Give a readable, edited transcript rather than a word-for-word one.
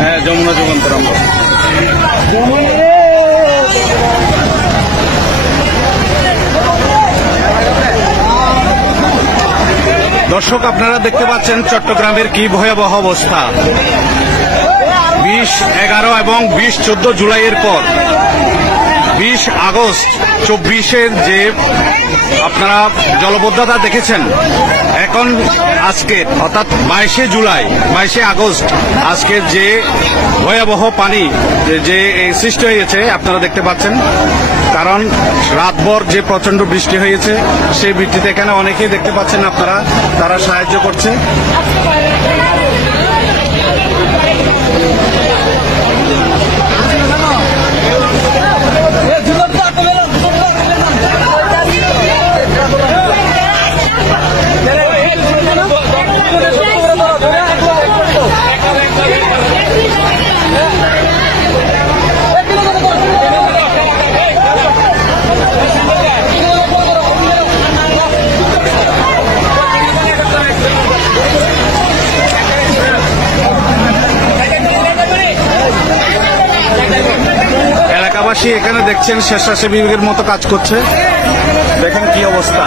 হ্যাঁ, যমুনা যুগান্তর। দর্শক, আপনারা দেখতে পাচ্ছেন চট্টগ্রামের কি ভয়াবহ অবস্থা। 20, 11 এবং 20, 14 জুলাইয়ের পর 20 আগস্ট 24-এর যে আপনারা জলবদ্ধতা দেখেছেন, এখন আজকে অর্থাৎ 22শে জুলাই, 22শে আগস্ট আজকের যে ভয়াবহ পানি যে সৃষ্টি হয়েছে আপনারা দেখতে পাচ্ছেন। কারণ রাতভর যে প্রচন্ড বৃষ্টি হয়েছে, সেই বৃষ্টিতে এখানে অনেকেই দেখতে পাচ্ছেন আপনারা, তারা সাহায্য করছে। এখানে দেখছেন স্বেচ্ছাসেবীদের মতো কাজ করছে। দেখেন কি অবস্থা।